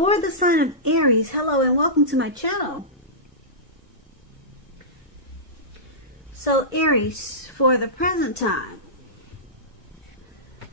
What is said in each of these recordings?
For the sign of Aries, hello and welcome to my channel. So Aries, for the present time,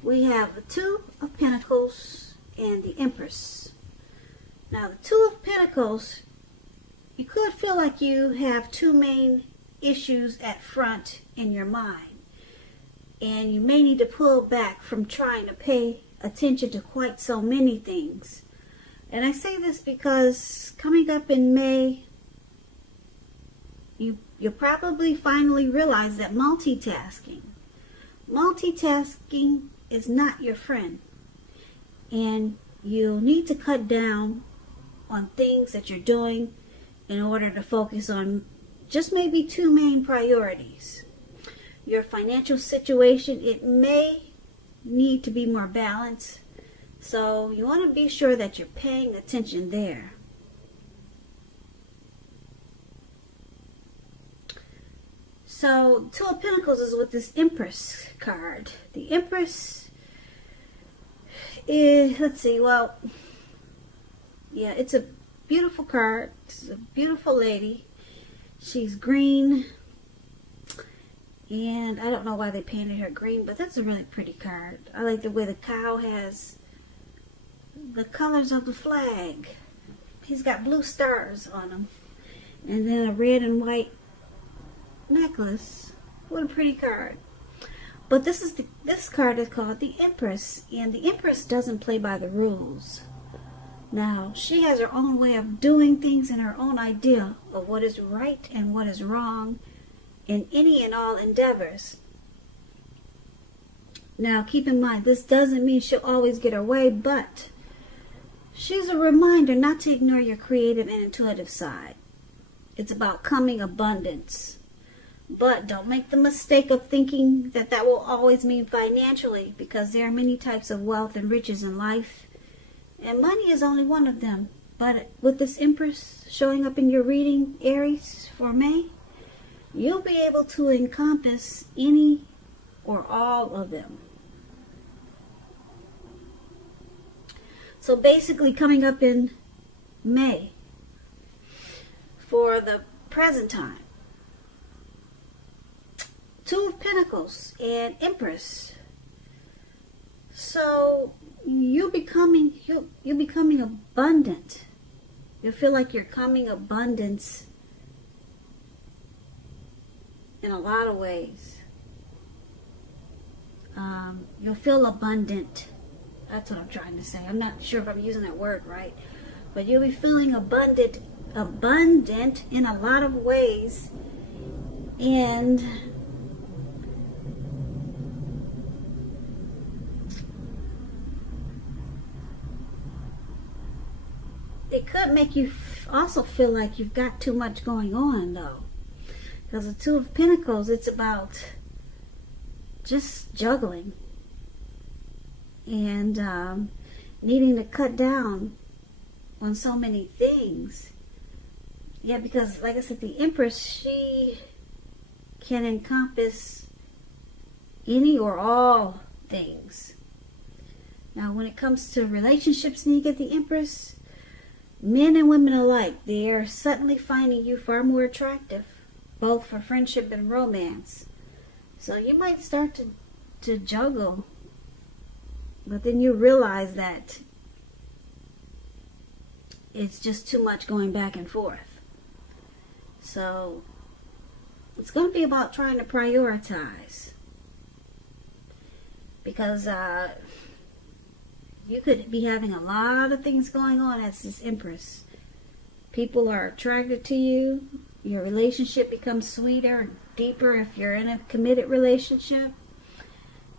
we have the Two of Pentacles and the Empress. Now the Two of Pentacles, you could feel like you have two main issues at front in your mind. And you may need to pull back from trying to pay attention to quite so many things. And I say this because coming up in May, you'll probably finally realize that multitasking is not your friend. And you'll need to cut down on things that you're doing in order to focus on just maybe two main priorities. Your financial situation, it may need to be more balanced. So you want to be sure that you're paying attention there. So Two of Pentacles is with this Empress card. The Empress is, let's see, well, yeah, it's a beautiful card. It's a beautiful lady. She's green. And I don't know why they painted her green, but that's a really pretty card. I like the way the cow has the colors of the flag. He's got blue stars on him. And then a red and white necklace. What a pretty card. But this card is called the Empress. And the Empress doesn't play by the rules. Now, she has her own way of doing things and her own idea of what is right and what is wrong in any and all endeavors. Now, keep in mind, this doesn't mean she'll always get her way, but she's a reminder not to ignore your creative and intuitive side. It's about coming abundance. But don't make the mistake of thinking that that will always mean financially, because there are many types of wealth and riches in life, and money is only one of them. But with this Empress showing up in your reading, Aries, for May, you'll be able to encompass any or all of them. So basically, coming up in May, for the present time, Two of Pentacles and Empress. So you're becoming abundant. You'll feel like you're coming abundance in a lot of ways. You'll feel abundant. That's what I'm trying to say. I'm not sure if I'm using that word right. But you'll be feeling abundant in a lot of ways. And it could make you also feel like you've got too much going on, though. Because the Two of Pentacles, it's about just juggling and needing to cut down on so many things. Yeah, because like I said, the Empress, she can encompass any or all things. Now, when it comes to relationships and you get the Empress, men and women alike, they are suddenly finding you far more attractive, both for friendship and romance. So you might start to juggle, but then you realize that it's just too much going back and forth. So it's going to be about trying to prioritize, because you could be having a lot of things going on as this Empress. People are attracted to you. Your relationship becomes sweeter and deeper if you're in a committed relationship.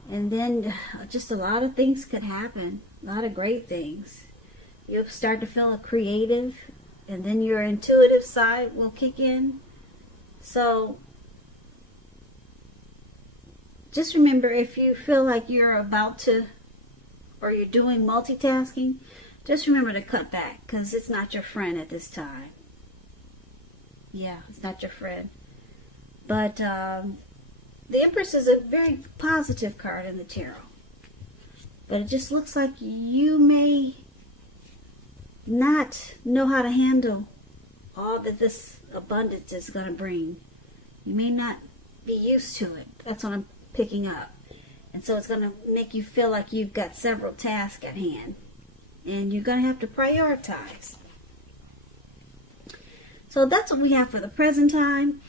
And then just a lot of things could happen. A lot of great things. You'll start to feel creative. And then your intuitive side will kick in. So just remember, if you feel like you're about to, or you're doing multitasking, just remember to cut back, because it's not your friend at this time. Yeah, it's not your friend. But the Empress is a very positive card in the tarot. But it just looks like you may not know how to handle all that this abundance is going to bring. You may not be used to it. That's what I'm picking up. And so it's going to make you feel like you've got several tasks at hand. And you're going to have to prioritize. So that's what we have for the present time.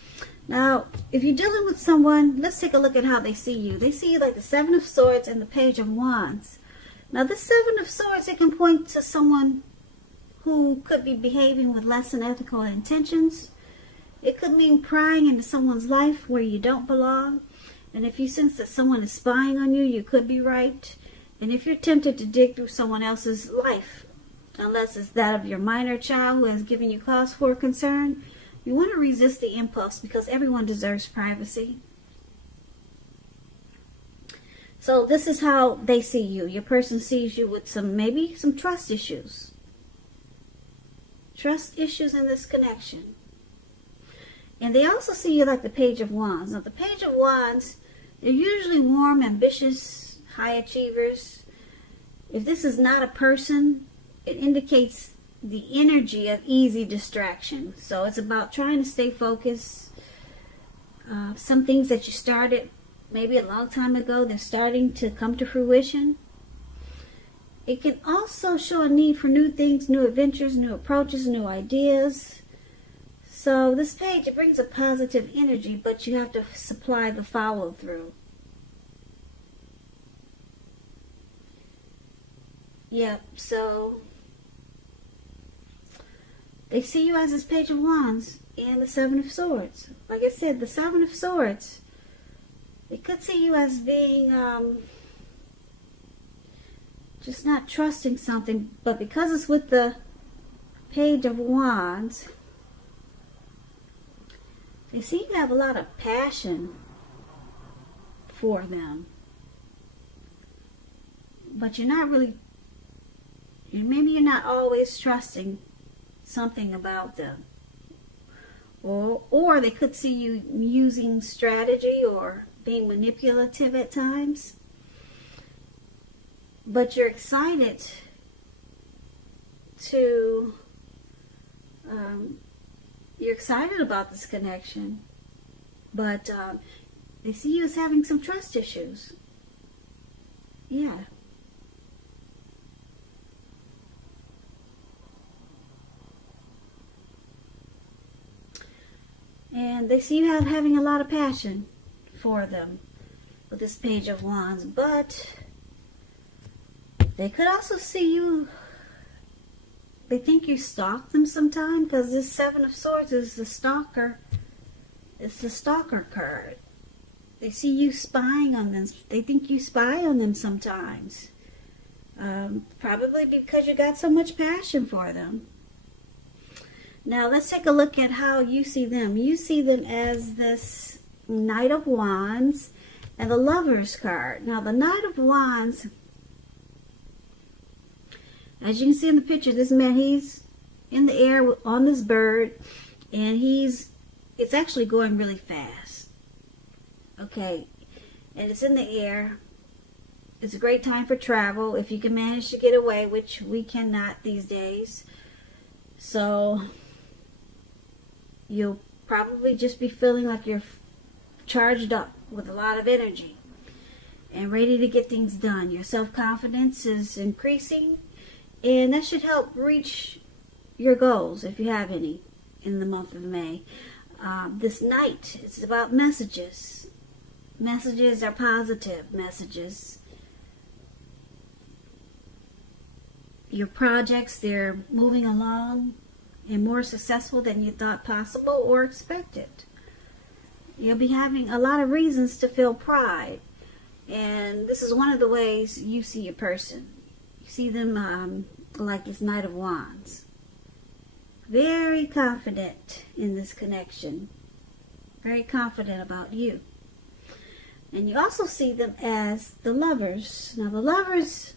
Now, if you're dealing with someone, let's take a look at how they see you. They see you like the Seven of Swords and the Page of Wands. Now, the Seven of Swords, it can point to someone who could be behaving with less than ethical intentions. It could mean prying into someone's life where you don't belong. And if you sense that someone is spying on you, you could be right. And if you're tempted to dig through someone else's life, unless it's that of your minor child who has given you cause for concern, you want to resist the impulse because everyone deserves privacy. So this is how they see you. Your person sees you with maybe some trust issues. Trust issues in this connection. And they also see you like the Page of Wands. Now the Page of Wands, they're usually warm, ambitious, high achievers. If this is not a person, it indicates the energy of easy distraction. So it's about trying to stay focused. Some things that you started maybe a long time ago, they're starting to come to fruition. It can also show a need for new things, new adventures, new approaches, new ideas. So this page, it brings a positive energy, but you have to supply the follow through. Yep, so they see you as this Page of Wands and the Seven of Swords. Like I said, the Seven of Swords, they could see you as being just not trusting something, but because it's with the Page of Wands, they see you have a lot of passion for them. But you're not really, maybe you're not always trusting something about them. Or they could see you using strategy or being manipulative at times. But you're excited to, you're excited about this connection. But they see you as having some trust issues. Yeah. And they see you having a lot of passion for them with this Page of Wands. But they could also see you, they think you stalk them sometime, because this Seven of Swords is the stalker. It's the stalker card. They see you spying on them. They think you spy on them sometimes. Probably because you got so much passion for them. Now let's take a look at how you see them. You see them as this Knight of Wands and the Lovers card. Now the Knight of Wands, as you can see in the picture, this man, he's in the air on this bird, and it's actually going really fast. Okay, and it's in the air. It's a great time for travel if you can manage to get away, which we cannot these days. So you'll probably just be feeling like you're charged up with a lot of energy and ready to get things done. Your self-confidence is increasing, and that should help reach your goals, if you have any, in the month of May. This night, it's about messages. Messages are positive messages. Your projects, they're moving along and more successful than you thought possible or expected. You'll be having a lot of reasons to feel pride. And this is one of the ways you see a person. You see them like this Knight of Wands. Very confident in this connection. Very confident about you. And you also see them as the Lovers. Now the Lovers,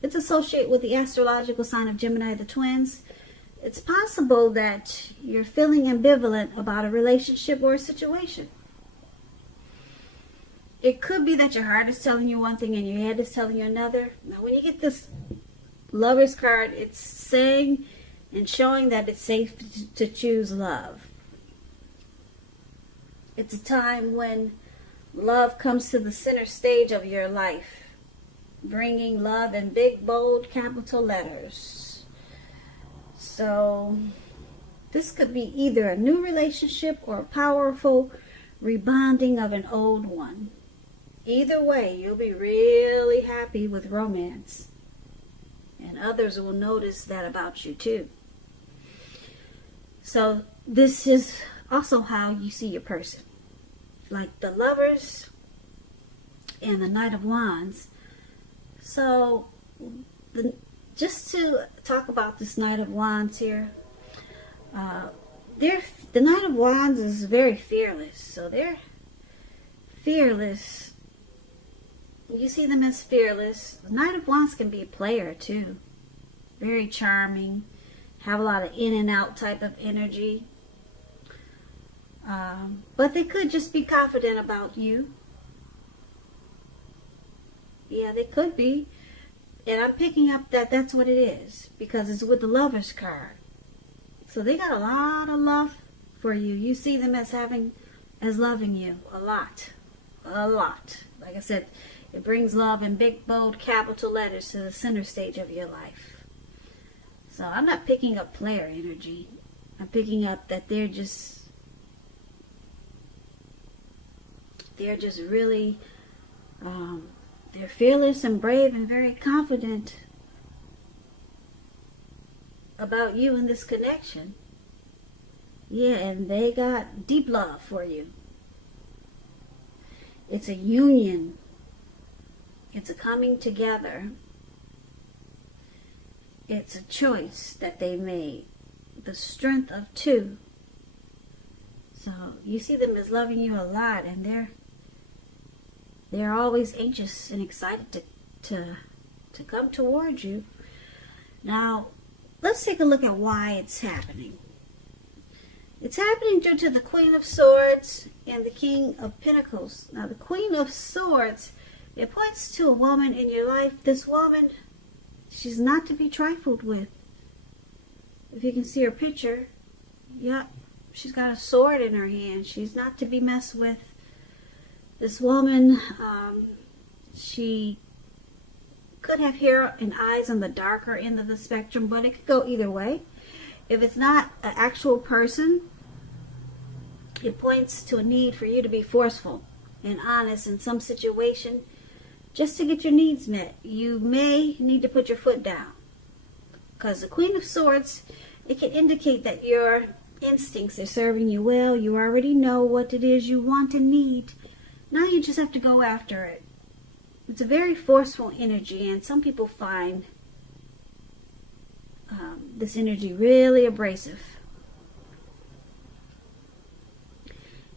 it's associated with the astrological sign of Gemini, the twins. It's possible that you're feeling ambivalent about a relationship or a situation. It could be that your heart is telling you one thing and your head is telling you another. Now when you get this Lovers card, it's saying and showing that it's safe to choose love. It's a time when love comes to the center stage of your life, bringing love in big, bold, capital letters. So this could be either a new relationship or a powerful rebonding of an old one. Either way, you'll be really happy with romance. And others will notice that about you too. So this is also how you see your person. Like the Lovers and the Knight of Wands. So just to talk about this Knight of Wands here. The Knight of Wands is very fearless. So they're fearless. You see them as fearless. The Knight of Wands can be a player too. Very charming. Have a lot of in and out type of energy. But they could just be confident about you. Yeah, they could be. And I'm picking up that that's what it is. Because it's with the Lovers card. So they got a lot of love for you. You see them as loving you. A lot. A lot. Like I said, it brings love in big, bold, capital letters to the center stage of your life. So I'm not picking up player energy. I'm picking up that they're just really, they're fearless and brave and very confident about you in this connection. Yeah, and they got deep love for you. It's a union. It's a coming together. It's a choice that they made. The strength of two. So you see them as loving you a lot, and they're always anxious and excited to come towards you. Now, let's take a look at why it's happening. It's happening due to the Queen of Swords and the King of Pentacles. Now, the Queen of Swords, it points to a woman in your life. This woman, she's not to be trifled with. If you can see her picture, yep, she's got a sword in her hand. She's not to be messed with. This woman, she could have hair and eyes on the darker end of the spectrum, but it could go either way. If it's not an actual person, it points to a need for you to be forceful and honest in some situation just to get your needs met. You may need to put your foot down, because the Queen of Swords, it can indicate that your instincts are serving you well. You already know what it is you want and need. Now you just have to go after it. It's a very forceful energy, and some people find this energy really abrasive.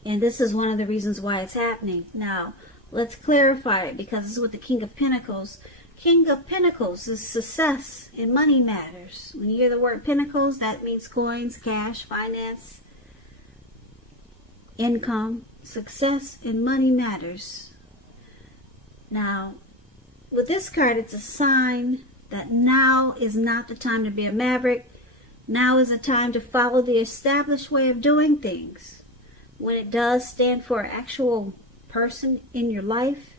And this is one of the reasons why it's happening. Now, let's clarify it, because it's with the King of Pentacles. King of Pentacles is success in money matters. When you hear the word Pentacles, that means coins, cash, finance, income, success in money matters. Now, with this card, it's a sign that now is not the time to be a maverick. Now is the time to follow the established way of doing things. When it does stand for an actual person in your life,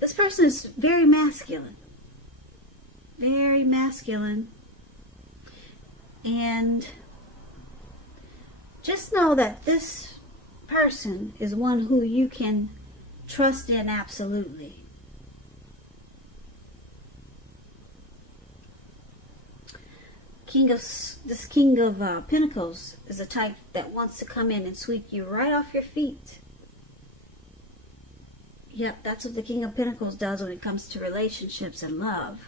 this person is very masculine. Very masculine. And just know that this person is one who you can trust in absolutely. This King of Pentacles is a type that wants to come in and sweep you right off your feet. Yep, that's what the King of Pentacles does when it comes to relationships and love.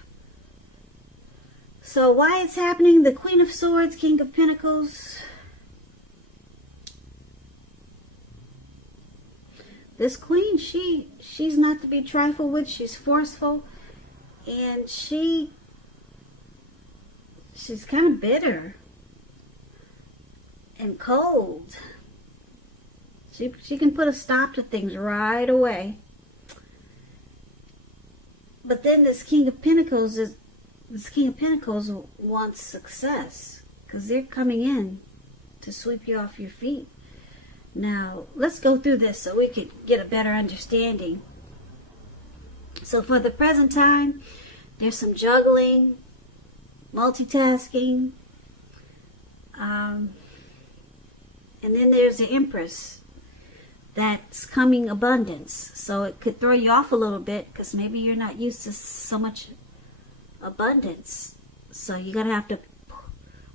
So why it's happening? The Queen of Swords, King of Pentacles. This queen, she's not to be trifled with. She's forceful, and she's kind of bitter and cold. She can put a stop to things right away. But then this King of Pentacles is this King of Pentacles wants success because they're coming in to sweep you off your feet. Now, let's go through this so we could get a better understanding. So for the present time, there's some juggling, multitasking, and then there's the Empress that's coming abundance. So it could throw you off a little bit because maybe you're not used to so much abundance. So you're going to have to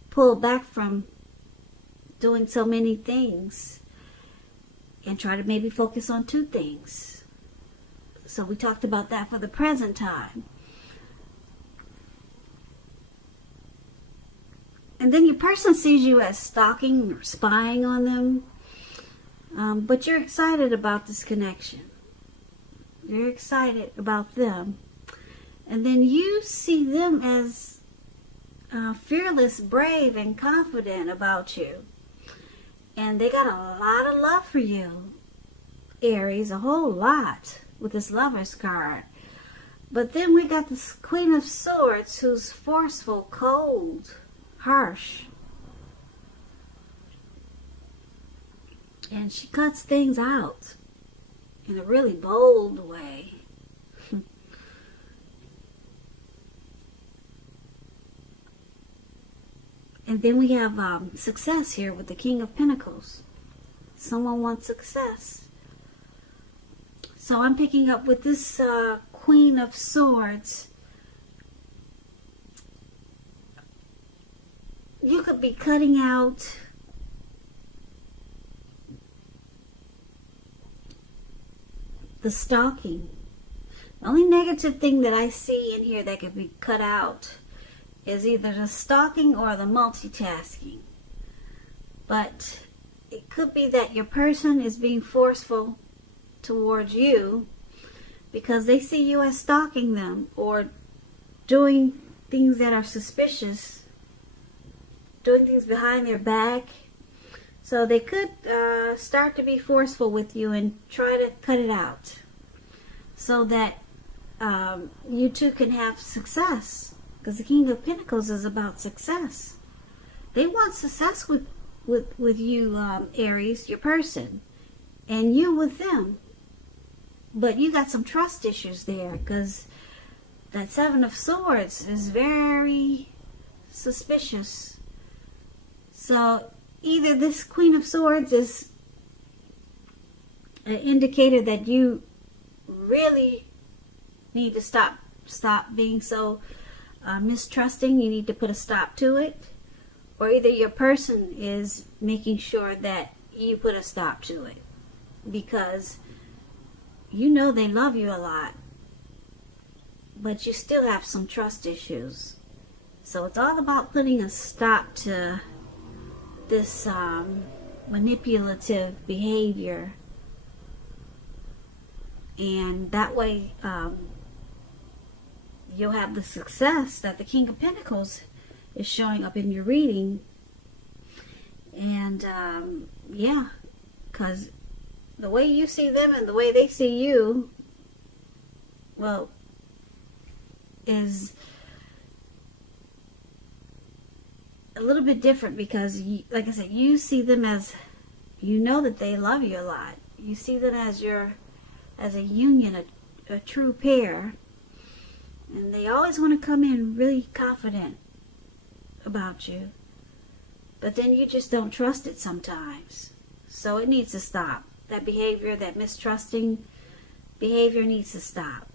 pull back from doing so many things and try to maybe focus on two things. So we talked about that for the present time. And then your person sees you as stalking or spying on them. But you're excited about this connection. You're excited about them. And then you see them as fearless, brave, and confident about you. And they got a lot of love for you, Aries, a whole lot with this Lover's card. But then we got this Queen of Swords who's forceful, cold, harsh. And she cuts things out in a really bold way. And then we have success here with the King of Pentacles. Someone wants success. So I'm picking up with this Queen of Swords. You could be cutting out the stalking. The only negative thing that I see in here that could be cut out is either the stalking or the multitasking. But it could be that your person is being forceful towards you because they see you as stalking them or doing things that are suspicious, doing things behind their back. So they could start to be forceful with you and try to cut it out so that you two can have success. Because the King of Pentacles is about success. They want success with you, Aries, your person, and you with them. But you got some trust issues there because that Seven of Swords is very suspicious. So either this Queen of Swords is an indicator that you really need to stop being so mistrusting. You need to put a stop to it, or either your person is making sure that you put a stop to it because you know they love you a lot, but you still have some trust issues. So it's all about putting a stop to this manipulative behavior, and that way you'll have the success that the King of Pentacles is showing up in your reading. And yeah, because the way you see them and the way they see you, well, is a little bit different because, like I said, you see them as, you know that they love you a lot. You see them as a union, a true pair. And they always want to come in really confident about you. But then you just don't trust it sometimes. So it needs to stop. That behavior, that mistrusting behavior needs to stop.